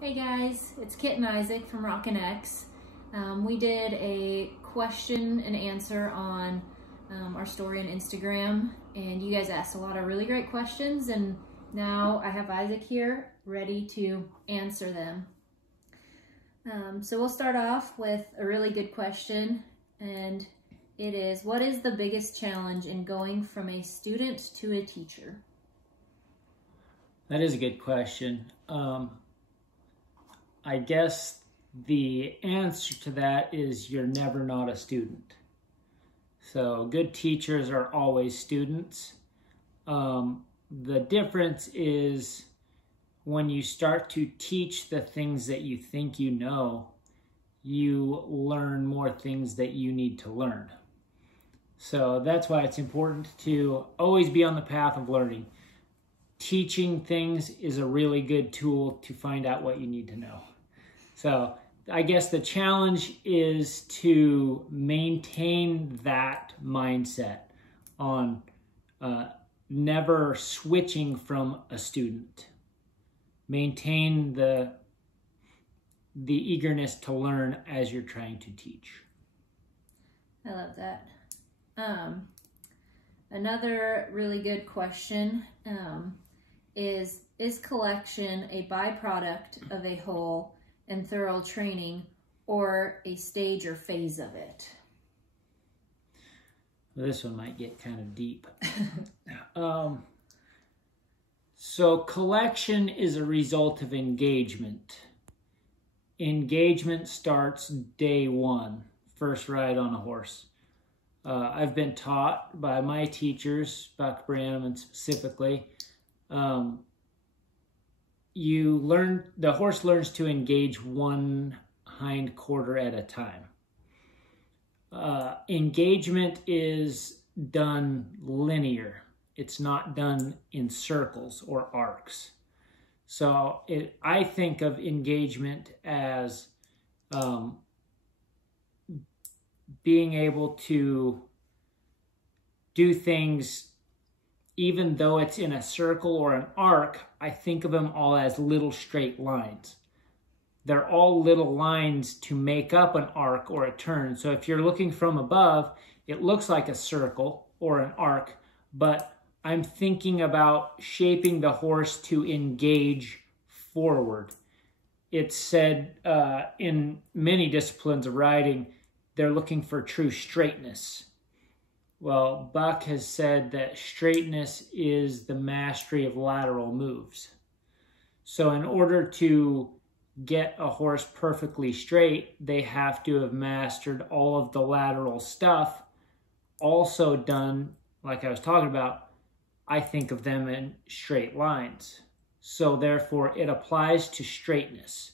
Hey guys, it's Kit and Isaac from Rockin' X. We did a question and answer on our story on Instagram, and you guys asked a lot of really great questions, and now I have Isaac here ready to answer them. So we'll start off with a really good question, and it is, what is the biggest challenge in going from a student to a teacher? That is a good question. I guess the answer to that is you're never not a student. So good teachers are always students. The difference is when you start to teach the things that you think you know, you learn more things that you need to learn. So that's why it's important to always be on the path of learning. Teaching things is a really good tool to find out what you need to know. So I guess the challenge is to maintain that mindset on never switching from a student. Maintain the eagerness to learn as you're trying to teach. I love that. Another really good question is collection a byproduct of a whole and thorough training, or a stage or phase of it? This one might get kind of deep. So collection is a result of engagement. Engagement starts day one, first ride on a horse. I've been taught by my teachers, Buck Brannaman specifically, the horse learns to engage one hind quarter at a time. Engagement is done linear. It's not done in circles or arcs. So I think of engagement as being able to do things even though it's in a circle or an arc. I think of them all as little straight lines. They're all little lines to make up an arc or a turn. So if you're looking from above, it looks like a circle or an arc, but I'm thinking about shaping the horse to engage forward. It's said in many disciplines of riding, they're looking for true straightness. Well, Buck has said that straightness is the mastery of lateral moves. So in order to get a horse perfectly straight, they have to have mastered all of the lateral stuff, also done, like I was talking about, I think of them in straight lines. So therefore it applies to straightness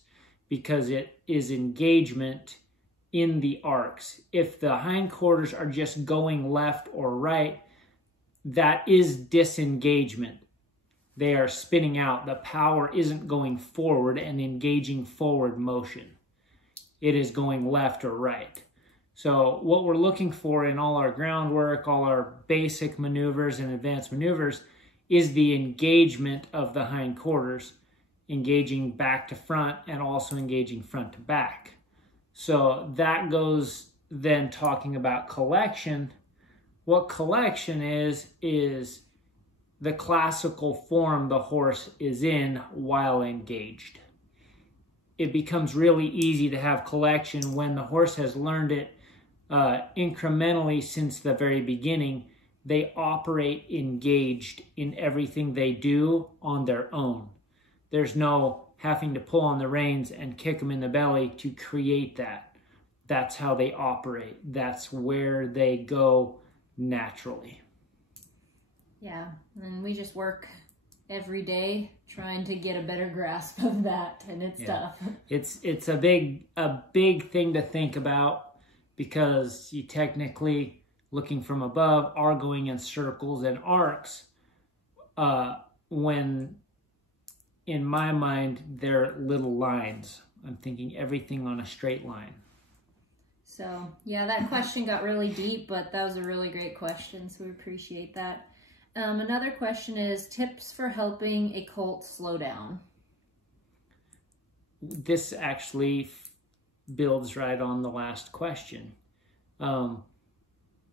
because it is engagement in the arcs. If the hindquarters are just going left or right, that is disengagement. They are spinning out. The power isn't going forward and engaging forward motion. It is going left or right. So what we're looking for in all our groundwork, all our basic maneuvers and advanced maneuvers, is the engagement of the hindquarters, engaging back to front and also engaging front to back. So that goes then talking about collection. What collection is the classical form the horse is in while engaged. It becomes really easy to have collection when the horse has learned it incrementally since the very beginning. They operate engaged in everything they do on their own. There's no having to pull on the reins and kick them in the belly to create that. That's how they operate. That's where they go naturally. Yeah, and we just work every day trying to get a better grasp of that, and it's tough. It's a big thing to think about because you technically, looking from above, are going in circles and arcs when in my mind, they're little lines. I'm thinking everything on a straight line. So, yeah, that question got really deep, but that was a really great question, so we appreciate that. Another question is tips for helping a colt slow down. this actually builds right on the last question. A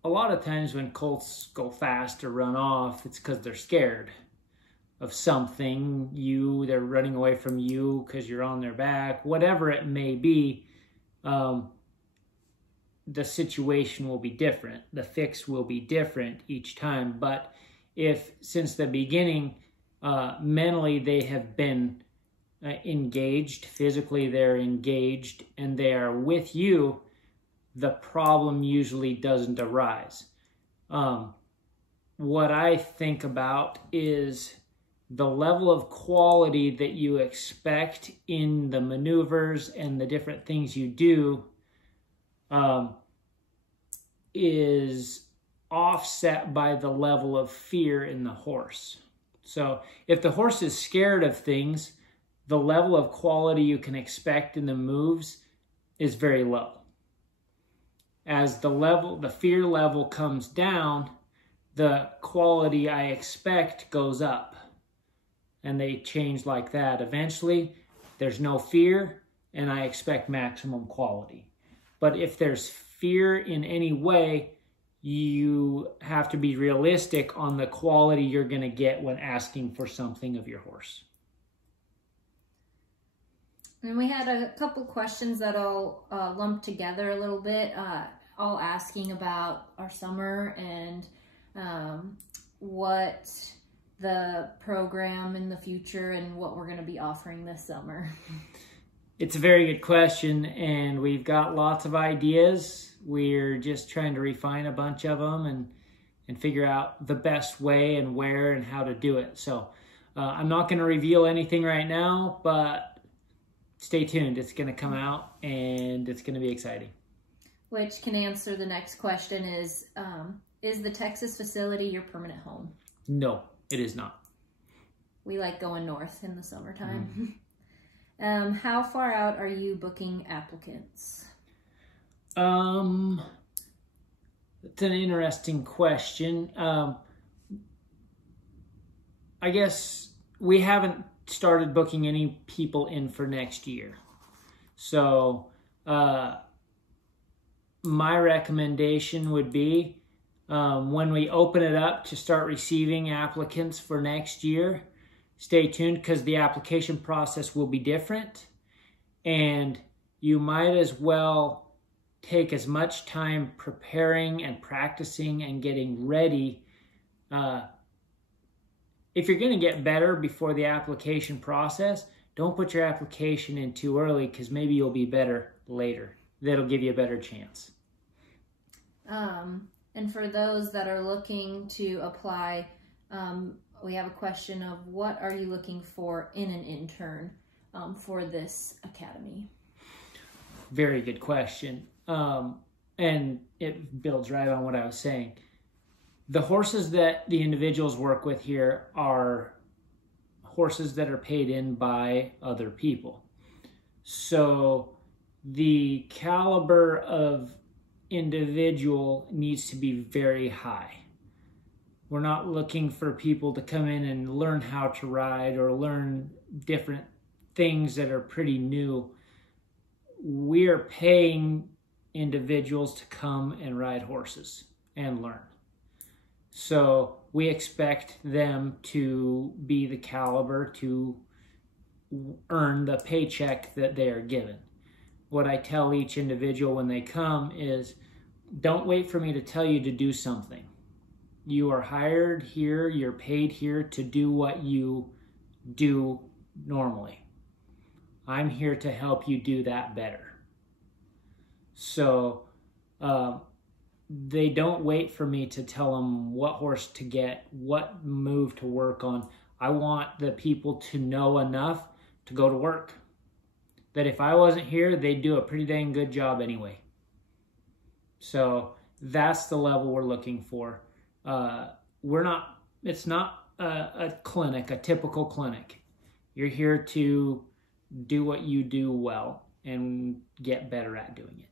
lot of times when colts go fast or run off, it's because they're scared of something. They're running away from you because you're on their back, whatever it may be. The situation will be different. The fix will be different each time. But if since the beginning, mentally they have been engaged, physically they're engaged, and they are with you, the problem usually doesn't arise. What I think about is the level of quality that you expect in the maneuvers and the different things you do is offset by the level of fear in the horse. So if the horse is scared of things, the level of quality you can expect in the moves is very low. As the fear level comes down, the quality I expect goes up. And they change like that. Eventually, there's no fear, and I expect maximum quality. But if there's fear in any way, you have to be realistic on the quality you're going to get when asking for something of your horse. And we had a couple questions that I'll lump together a little bit, all asking about our summer and what the program in the future and what we're going to be offering this summer. It's a very good question, and we've got lots of ideas. We're just trying to refine a bunch of them and figure out the best way and where and how to do it. So I'm not going to reveal anything right now, but stay tuned. It's going to come out, and it's going to be exciting. Which can answer the next question is the Texas facility your permanent home? No, it is not. We like going north in the summertime. How far out are you booking applicants? It's an interesting question. I guess we haven't started booking any people in for next year. So my recommendation would be when we open it up to start receiving applicants for next year, stay tuned because the application process will be different, and you might as well take as much time preparing and practicing and getting ready. If you're going to get better before the application process, don't put your application in too early because maybe you'll be better later. That'll give you a better chance. And for those that are looking to apply, we have a question of what are you looking for in an intern for this academy? Very good question. And it builds right on what I was saying. The horses that the individuals work with here are horses that are paid in by other people. So the caliber of individual needs to be very high. We're not looking for people to come in and learn how to ride or learn different things that are pretty new. We are paying individuals to come and ride horses and learn. So we expect them to be the caliber to earn the paycheck that they are given. What I tell each individual when they come is, don't wait for me to tell you to do something. You are hired here, you're paid here to do what you do normally. I'm here to help you do that better. So they don't wait for me to tell them what horse to get, what move to work on. I want the people to know enough to go to work. That if I wasn't here, they'd do a pretty dang good job anyway. So that's the level we're looking for. It's not a clinic, a typical clinic. You're here to do what you do well and get better at doing it.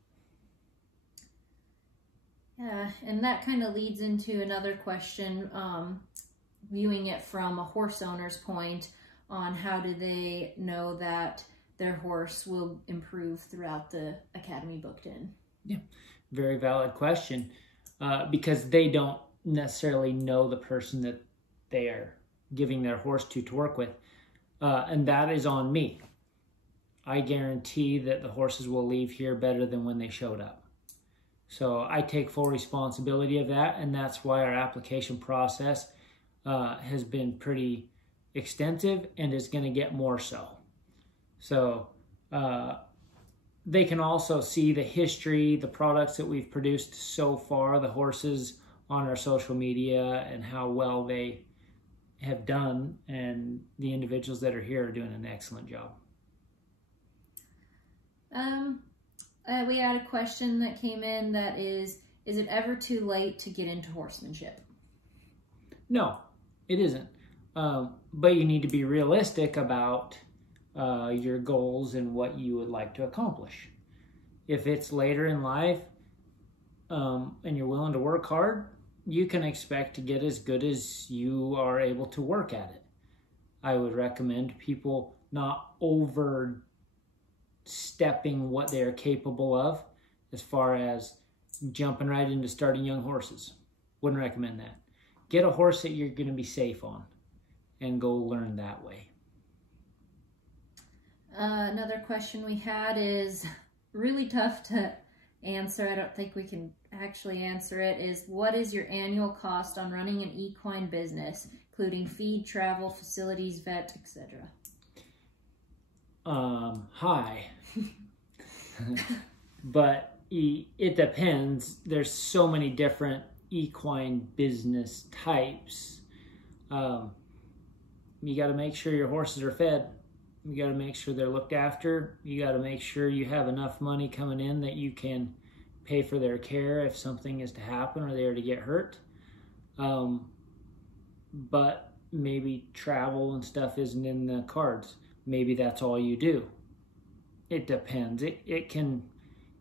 Yeah, and that kind of leads into another question, viewing it from a horse owner's point on how do they know that their horse will improve throughout the academy booked in? Yeah, very valid question, because they don't necessarily know the person that they are giving their horse to work with, and that is on me. I guarantee that the horses will leave here better than when they showed up. So I take full responsibility of that, and that's why our application process has been pretty extensive and is going to get more so. So they can also see the history, the products that we've produced so far, the horses on our social media, and how well they have done, and the individuals that are here are doing an excellent job. We had a question that came in that is it ever too late to get into horsemanship? No, it isn't. But you need to be realistic about your goals and what you would like to accomplish. If it's later in life and you're willing to work hard, you can expect to get as good as you are able to work at it. I would recommend people not overstepping what they are capable of as far as jumping right into starting young horses. Wouldn't recommend that. Get a horse that you're going to be safe on and go learn that way. Another question we had is really tough to answer. I don't think we can actually answer it. Is what is your annual cost on running an equine business, including feed, travel, facilities, vet, etc.? High. But it depends. There's so many different equine business types. You got to make sure your horses are fed. You got to make sure they're looked after. You got to make sure you have enough money coming in that you can pay for their care if something is to happen or they are to get hurt. But maybe travel and stuff isn't in the cards. Maybe that's all you do. It depends. It can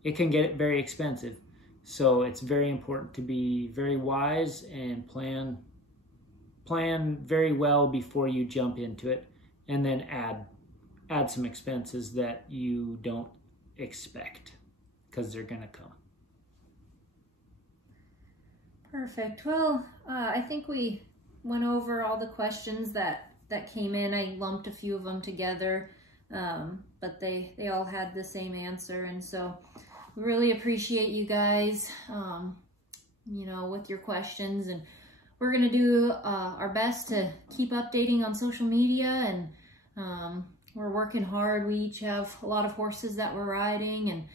get very expensive. So it's very important to be very wise and plan very well before you jump into it, and then add some expenses that you don't expect, because they're going to come. Perfect. Well, I think we went over all the questions that came in. I lumped a few of them together, but they all had the same answer, and so we really appreciate you guys, with your questions, and we're going to do our best to keep updating on social media, and we're working hard. We each have a lot of horses that we're riding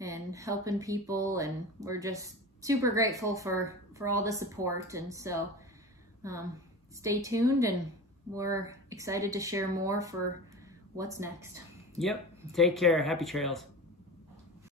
and helping people, and we're just super grateful for all the support. And so stay tuned, and we're excited to share more for what's next. Yep. Take care. Happy trails.